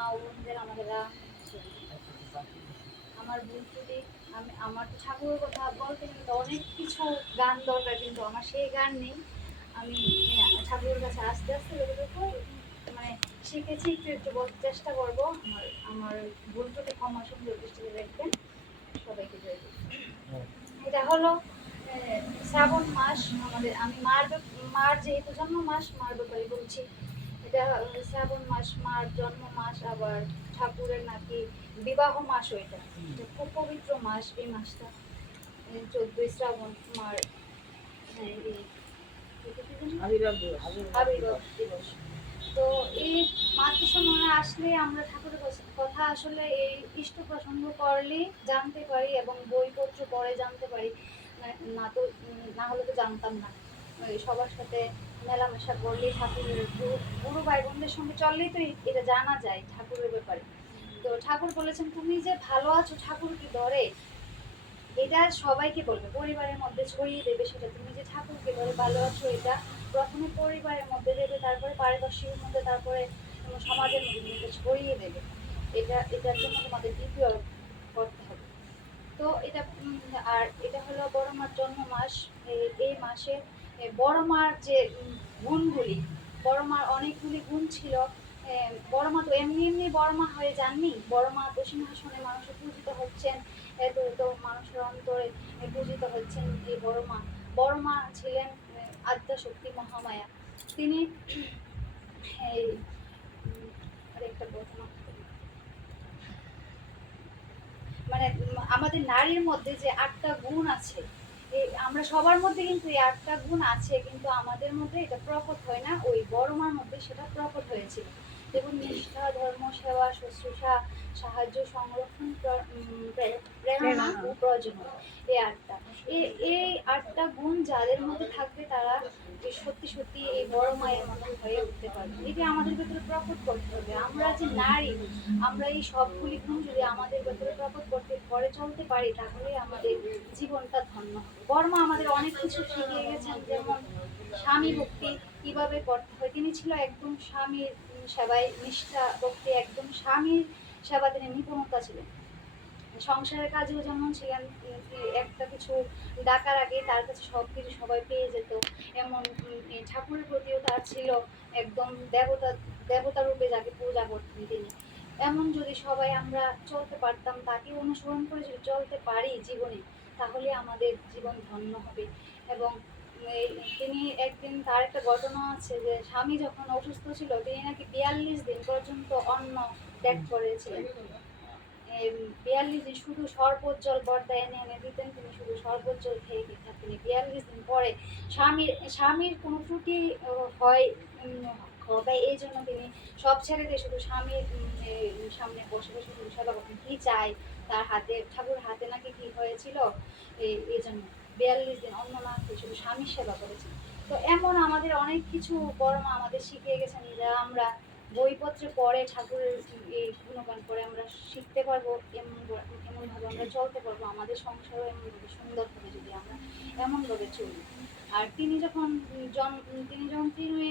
মা ও বোনদের আমাদের আমার ভুল ত্রুটি, আমি আমার তো ঠাকুরের কথা বলতে গেলে তো অনেক কিছু গান দরকার, কিন্তু আমার সেই গান নেই। আমি ঠাকুরের কাছে আস্তে আস্তে যতটুকু মানে শিখেছি একটু একটু বলতে চেষ্টা করবো। আমার ভুল ত্রুটি ক্ষমা সুন্দর দৃষ্টিতে দেখবেন। সবাইকে জয় গুরু। এটা হলো শ্রাবণ মাস আমাদের, আমি মার যেহেতু জন্ম মাস মার ব্যাপারে বলছি। এটা শ্রাবণ মাস মার জন্ম মাস, আবার ঠাকুরের নাকি বিবাহ মাসও। এটা খুব পবিত্র মাস এই মাসটা। 14ই শ্রাবণ মার আবির্ভাব দিবস। তো এই মাতৃসম্মানে আসলে আমরা ঠাকুরের কথা আসলে এই ইষ্ট প্রসঙ্গ করলেই জানতে পারি এবং বইপত্র পড়ে জানতে পারি। না তো না হলে তো জানতাম না। সবার সাথে মেলামেশা করলেই ঠাকুরের গুরু ভাই বোনদের সঙ্গে চললেই তো এটা জানা যায় ঠাকুরের ব্যাপারে। তো ঠাকুর বলেছেন তুমি যে ভালো আছো ঠাকুর কি ধরে, এটা সবাইকে বলবে, পরিবারের মধ্যে ছড়িয়ে দেবে সেটা। তুমি যে ঠাকুরকে ধরে ভালো আছো এটা প্রথমে পরিবারের মধ্যে দেবে, তারপরে পারিপার্শ্বিকের মধ্যে, তারপরে সমাজের মধ্যে ছড়িয়ে দেবে। এটার জন্য তোমাদের দ্বিতীয় করতে হবে। তো এটা আর এটা হলো বড় মার জন্ম মাস। এই মাসে বড় মার যে গুণগুলি, বড় মার অনেকগুলি গুণ ছিল। বড় মা তো এমনি এমনি বড় মা হয়ে যাননি। বড় মা তো সিংহাসনে মানুষে পূজিত হচ্ছেন, এত এত মানুষের অন্তরে পূজিত হচ্ছেন এই বড় মা। বড় মা ছিলেন আদ্যাশক্তি মহামায়া। তিনি এই আরেকটা কথা, মানে আমাদের নারীর মধ্যে যে 8টা গুণ আছে, আমরা সবার মধ্যে কিন্তু এই 8টা গুণ আছে, কিন্তু আমাদের মধ্যে এটা প্রকট হয় না। ওই বড় মার মধ্যে সেটা প্রকট হয়েছিল। যেমন নিষ্ঠা, ধর্ম, সেবা, শুশ্রূষা, সাহায্য, সংরক্ষণ, প্রেরণা ও প্রয়োজনীয়, এই 8টা। এই 8টা গুণ যাদের মধ্যে থাকবে তারা সত্যি সত্যি এই বড় মায়ের মতো হয়ে উঠতে পারবে। এটা আমাদের ভেতরে প্রকট করতে হবে। আমরা যে নারী, আমরা এই সবগুলি গুণ যদি আমাদের ভেতরে প্রকট করতে করে চলতে পারি, তাহলে আমাদের জীবনটা ধন্য হবে। বর্মা আমাদের অনেক কিছু শিখিয়ে গেছেন, যেমন স্বামী ভক্তি কিভাবে করতে হয়। তিনি ছিল একদম স্বামীর সেবায় নিষ্ঠা ভক্তি, একদম স্বামীর সেবা তিনি নিপুণতা ছিলেন। সংসারের কাজেও যেমন ছিলেন, একটা কিছু ডাকার আগে তার কাছে সব কিছু সবাই পেয়ে যেত। এমন ঠাকুরের প্রতিও তার ছিল একদম দেবতা রূপে যাকে পূজা করতেন তিনি। এমন যদি সবাই আমরা চলতে পারতাম, তাকে অনুসরণ করে যদি চলতে পারি জীবনে, তাহলে আমাদের জীবন ধন্য হবে। এবং তিনি একদিন, তার একটা ঘটনা আছে যে স্বামী যখন অসুস্থ ছিল তিনি নাকি 42 দিন পর্যন্ত অন্ন ত্যাগ করেছিলেন। 42 দিন শুধু শরবত জল বর্দা এনে এনে দিতেন, তিনি শুধু শরবত জল খেয়ে খেয়ে থাকতেন। 42 দিন পরে স্বামীর কোনো ত্রুটি হয় হবে, এই জন্য তিনি সব ছেড়ে দিয়ে শুধু স্বামীর সামনে বসে বসে শুধু সেবা করতেন। কি চাই তার হাতে, ঠাকুর হাতে নাকি কি হয়েছিল, এই জন্য 42 দিন অন্ন না খেয়ে শুধু স্বামীর সেবা করেছেন। তো এমন আমাদের অনেক কিছু বড় মা আমাদের শিখিয়ে গেছেন, যা আমরা বইপত্রে পড়ে ঠাকুরের এই গুণগান করে আমরা শিখতে পারবো। এমনভাবে আমরা চলতে পারবো, আমাদের সংসারও এমনভাবে সুন্দর হবে যদি আমরা এমনভাবে চলি। আর তিনি যখন তিনি